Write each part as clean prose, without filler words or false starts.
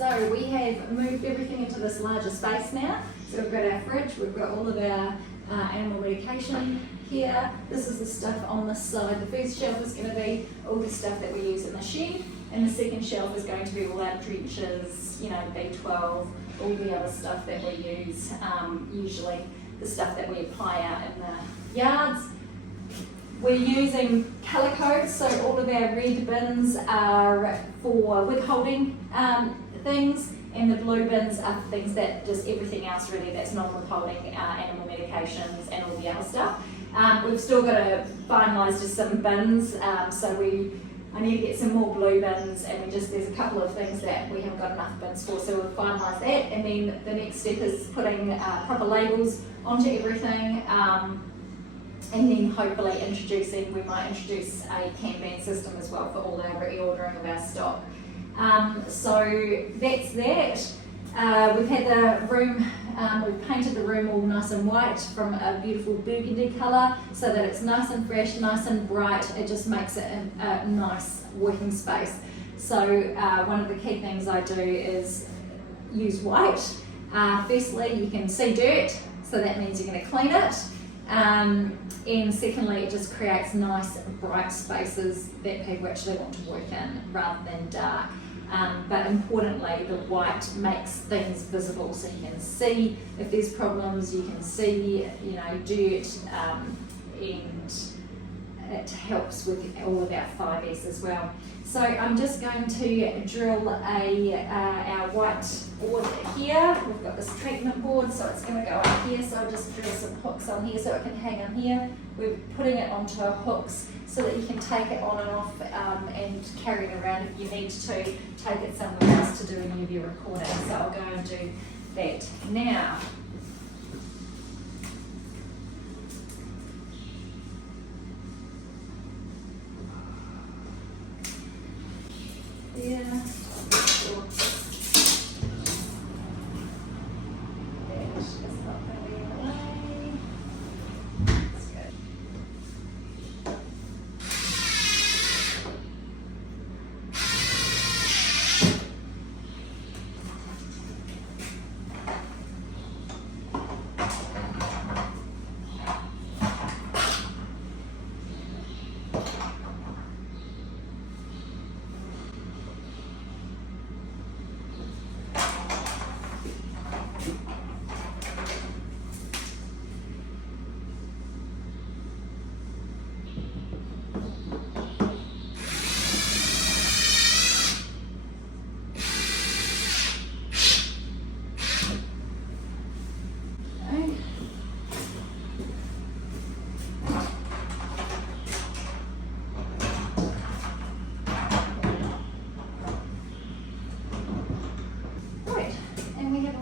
So we have moved everything into this larger space now. So we've got our fridge, we've got all of our animal medication here. This is the stuff on this side. The first shelf is going to be all the stuff that we use in the shed, and the second shelf is going to be all our drenches, you know, B12, all the other stuff that we use, usually the stuff that we apply out in the yards. We're using colour codes, so all of our red bins are for withholding things, and the blue bins are for things that just everything else really that's non-withholding animal medications and all the other stuff. We've still got to finalise just some bins, so I need to get some more blue bins, and there's a couple of things that we haven't got enough bins for, so we'll finalise that, and then the next step is putting proper labels onto everything. And then hopefully we might introduce a Kanban system as well for all our reordering of our stock. So that's that. We've had the room, we've painted the room all nice and white from a beautiful burgundy colour so that it's nice and fresh, nice and bright. It just makes it a nice working space. So one of the key things I do is use white. Firstly, you can see dirt, so that means you're going to clean it. And secondly, it just creates nice bright spaces that people actually want to work in rather than dark. But importantly, the white makes things visible, so you can see if there's problems, you can see, you know, dirt, and it helps with all of our 5S as well. So I'm just going to drill our white board here. We've got this treatment board, so it's going to go up here. So I'll just drill some hooks on here so it can hang on here. We're putting it onto hooks so that you can take it on and off and carry it around if you need to take it somewhere else to do any of your recording. So I'll go and do that now. Yeah. Sure. It's not going to be in the way. That's good.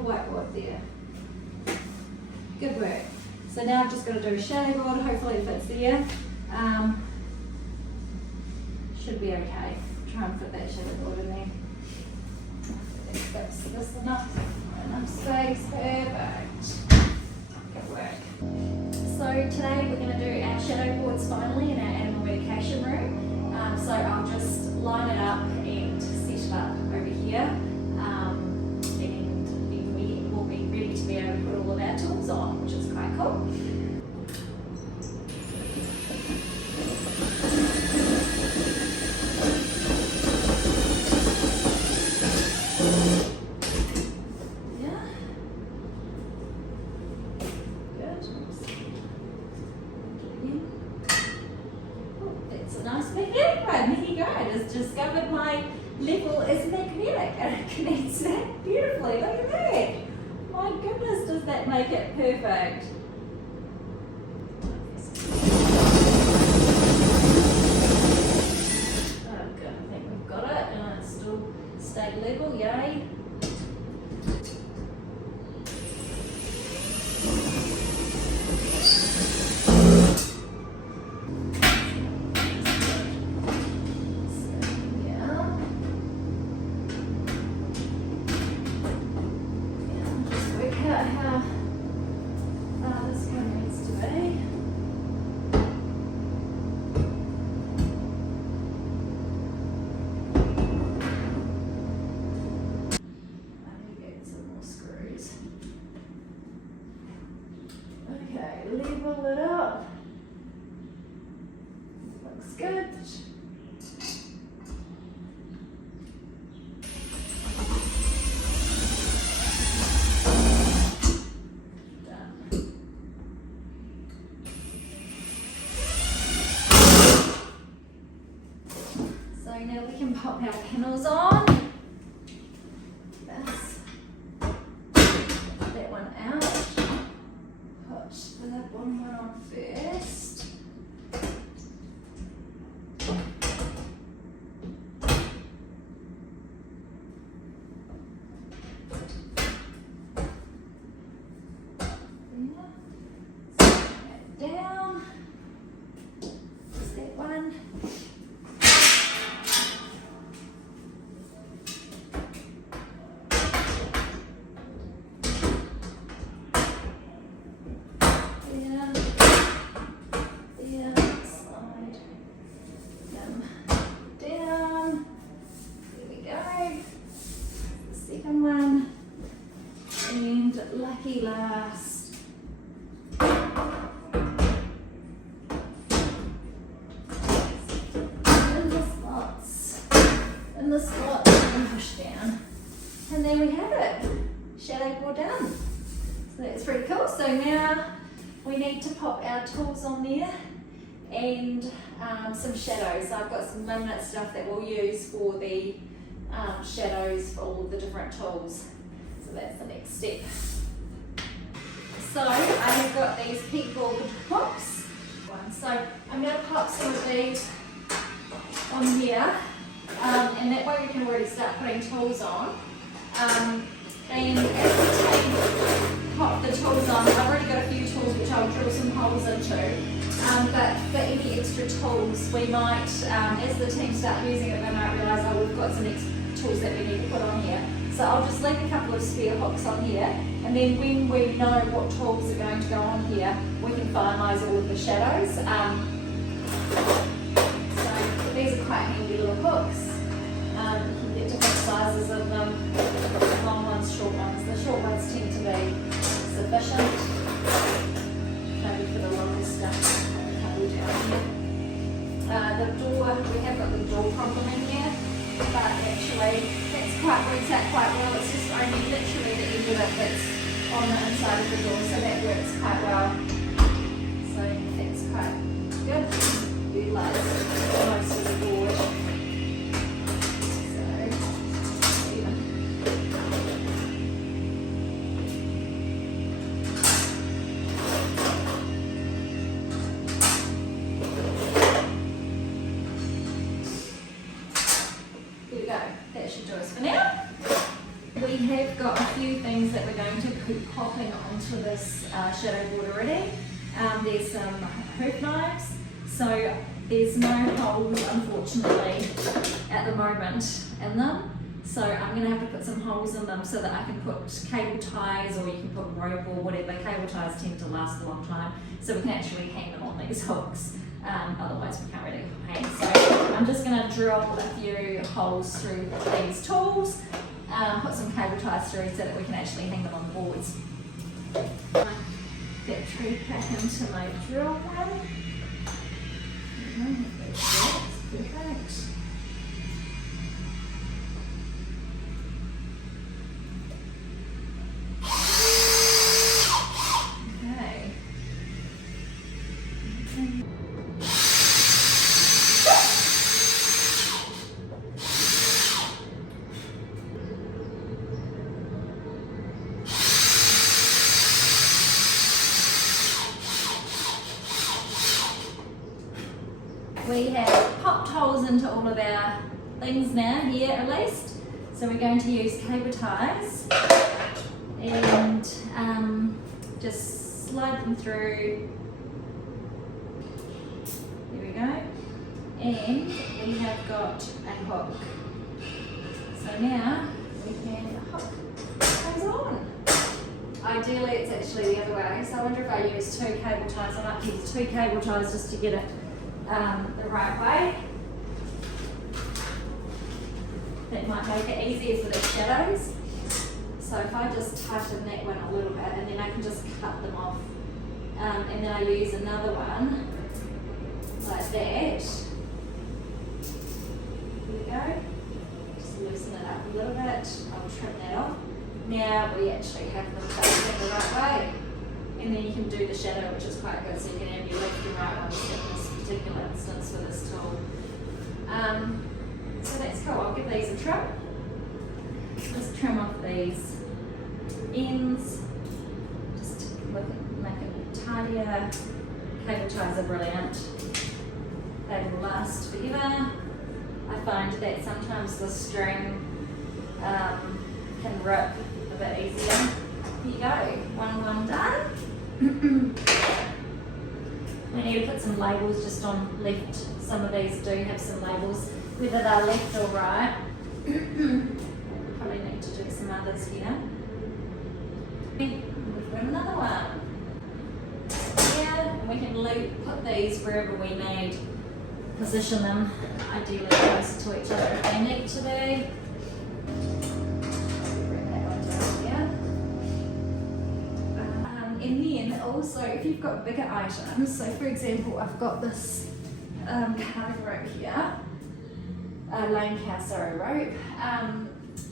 Whiteboard there. Good work. So now I've just got to do a shadow board, hopefully it fits there. Should be okay. Try and fit that shadow board in there. That's this enough space, perfect. Good work. So today we're going to do our shadow boards finally in our animal medication room. So I'll just line it up and set it up over here. To be able to put all of our tools on, which is quite cool. Yeah. Good. Oh, that's a nice magnetic one. There you go. It's discovered my level is magnetic and it connects that beautifully. Look at that. My goodness, does that make it perfect? Oh, good. I think we've got it, and it's still stayed level. Yay! How this one needs to be. Okay, level it up. Looks good. So now we can pop our panels on. This. That one out. Put the bottom one on first. Down. Just that one. Lucky last. In the slots and push down. And there we have it. Shadow board done. So that's pretty cool. So now we need to pop our tools on there and some shadows. So I've got some laminate stuff that we'll use for the shadows for all of the different tools. So that's the next step. So I have got these peatboard hooks. So I'm going to pop some of these on here, and that way we can already start putting tools on. And as we pop the tools on, I've already got a few tools which I'll drill some holes into. But for any extra tools, we might, as the team start using it, they might realise, oh, we've got some extra tools that we need to put on here. So I'll just leave a couple of spare hooks on here, and then when we know what tools are going to go on here, we can finalise all of the shadows. So these are quite handy little hooks. You can get different sizes of them, long ones, short ones. The short ones tend to be sufficient, maybe for the longer stuff. A couple down here. The door, we have got the door problem in here, but actually that's works out quite well. It's just only literally the edge of it that's on the inside of the door, so that works quite well. So that's quite good. Utilise most of the board. So even. There we go. That should do us for now. We have got a few things that we're going to be popping onto this shadow board already. There's some hoop knives, so there's no holes unfortunately at the moment in them. So I'm going to have to put some holes in them so that I can put cable ties, or you can put rope or whatever. Cable ties tend to last a long time, so we can actually hang them on these hooks. Otherwise we can't really hang. So I'm just going to drill a few holes through these tools. Put some cable ties through so that we can actually hang them on boards. Battery back into my drill one. Perfect. Okay. We have popped holes into all of our things now, here at least. So we're going to use cable ties and just slide them through. There we go. And we have got a hook. So now we can hook those on. Ideally it's actually the other way, so I wonder if I use two cable ties. I might use two cable ties just to get it the right way. That might make it easier for the shadows. So if I just tighten that one a little bit, and then I can just cut them off and then I use another one like that. There we go. Just loosen it up a little bit. I'll trim that off. Now we actually have them facing the right way. And then you can do the shadow, which is quite good, so you can have your left and right ones in this particular instance for this tool. So that's cool. I'll give these a trim. Just trim off these ends, just to make it tidier. Cable ties are brilliant. They will last forever. I find that sometimes the string can rip a bit easier. Here you go, one done. We need to put some labels just on left. Some of these do have some labels, whether they're left or right. Probably need to do some others here. We've got another one. Here, we can put these wherever we need. Position them ideally closer to each other if they need to be. Bring that one down here. And then also, if you've got bigger items, so for example, I've got this carving rope here, lane cow rope.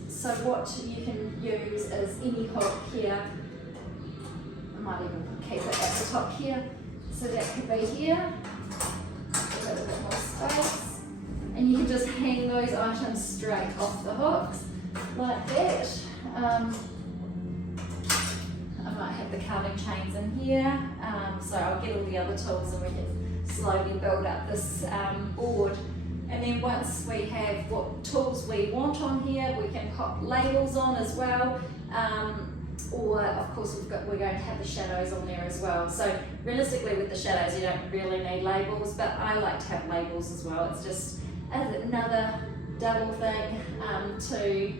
So what you can use is any hook here. I might even keep it at the top here. So that could be here. A little bit more space. And you can just hang those items straight off the hooks like that. I might have the carving chains in here. So I'll get all the other tools and we can slowly build up this board. And then once we have what tools we want on here, we can pop labels on as well. Or of course we're going to have the shadows on there as well. So realistically with the shadows you don't really need labels, but I like to have labels as well. It's just another double thing to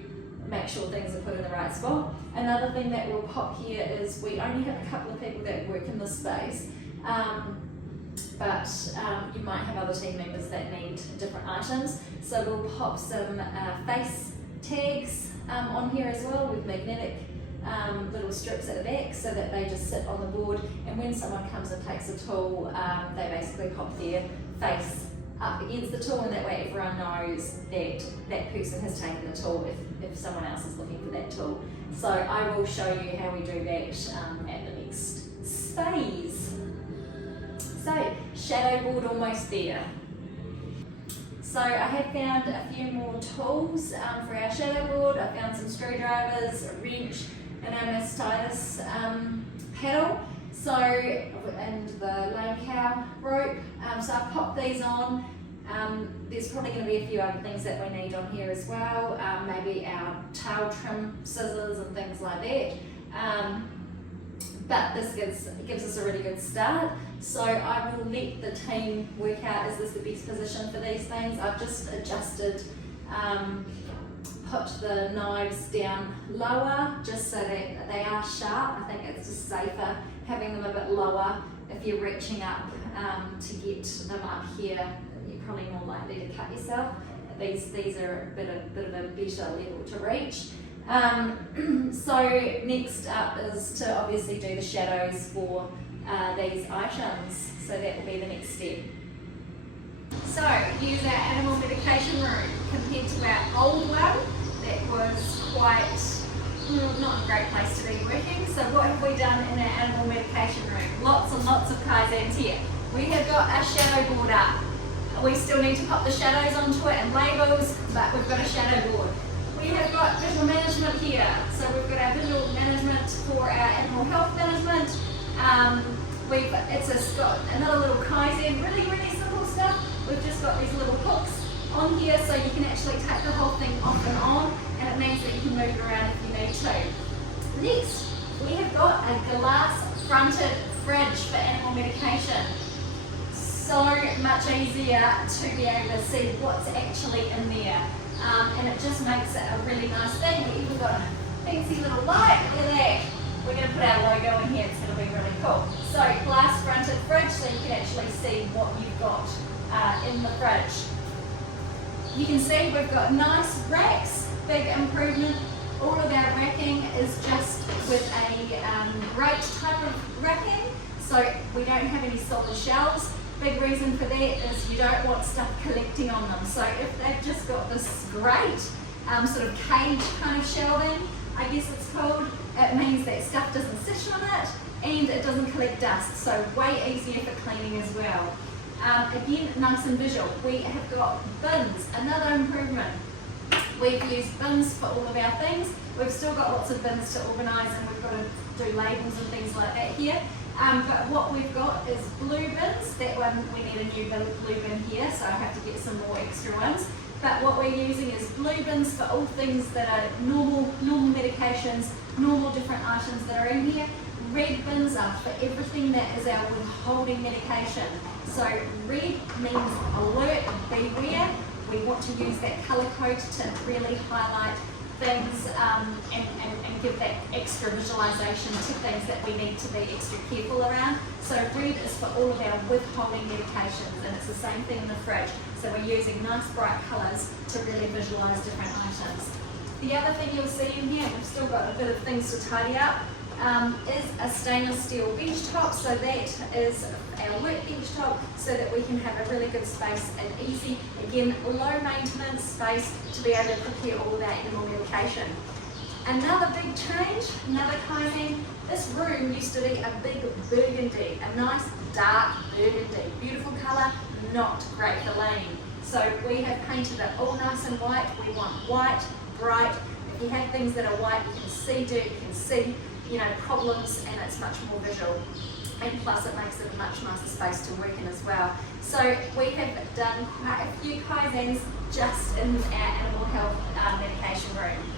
make sure things are put in the right spot. Another thing that will pop here is we only have a couple of people that work in this space. But you might have other team members that need different items. So we'll pop some face tags on here as well with magnetic little strips at the back so that they just sit on the board, and when someone comes and takes a tool, they basically pop their face up against the tool, and that way everyone knows that that person has taken the tool if someone else is looking for that tool. So I will show you how we do that at the next phase. So, shadow board almost there. So I have found a few more tools for our shadow board. I found some screwdrivers, a wrench, and a mastitis paddle. So, and the lame cow rope. So I've popped these on. There's probably going to be a few other things that we need on here as well. Maybe our tail trim scissors and things like that. But this gives us a really good start. So I will let the team work out, is this the best position for these things? I've just adjusted, put the knives down lower just so that they are sharp. I think it's just safer having them a bit lower. If you're reaching up to get them up here, you're probably more likely to cut yourself. These are a bit of a better level to reach. So next up is to obviously do the shadows for these items. So that will be the next step. So here's our animal medication room compared to our old one that was quite not a great place to be working. So what have we done in our animal medication room? Lots and lots of Kaizens here. We have got our shadow board up. We still need to pop the shadows onto it and labels, but we've got a shadow board. We have got visual management here. So we've got our visual management for our animal health management. It's got another little Kaizen, really simple stuff. We've just got these little hooks on here so you can actually take the whole thing off and on, and it means that you can move it around if you need to. Next, we have got a glass fronted fridge for animal medication. So much easier to be able to see what's actually in there. And it just makes it a really nice thing. We even got a fancy little light. Look at that. We're going to put our logo in here. It's going to be really cool. So glass fronted fridge, so you can actually see what you've got in the fridge. You can see we've got nice racks, big improvement. All of our racking is just with a grate type of racking. So we don't have any solid shelves. Big reason for that is you don't want stuff collecting on them. So if they've just got this great sort of cage kind of shelving, I guess it's called, it means that stuff doesn't sit on it and it doesn't collect dust. So way easier for cleaning as well. Again, nice and visual. We have got bins, another improvement. We've used bins for all of our things. We've still got lots of bins to organise, and we've got to do labels and things like that here. But what we've got is blue bins. That one, we need a new blue bin here, so I have to get some more extra ones. But what we're using is blue bins for all things that are normal medications, normal different items that are in here. Red bins are for everything that is our withholding medication. So red means alert, beware. We want to use that colour code to really highlight things and give that extra visualisation to things that we need to be extra careful around. So red is for all of our withholding medications, and it's the same thing in the fridge. So we're using nice bright colours to really visualise different items. The other thing you'll see in here, we've still got a bit of things to tidy up, is a stainless steel bench top. So that is our work bench top, so that we can have a really good space and easy, again, low maintenance space to be able to prepare all of our animal medication. Another big change, another kaizen, this room used to be a big burgundy, a nice dark burgundy, beautiful colour, not great for laying. So we have painted it all nice and white. We want white, bright. If you have things that are white, you can see dirt, you can see problems, and it's much more visual. And plus it makes it a much nicer space to work in as well. So we have done quite a few kaizens just in our animal health medication room.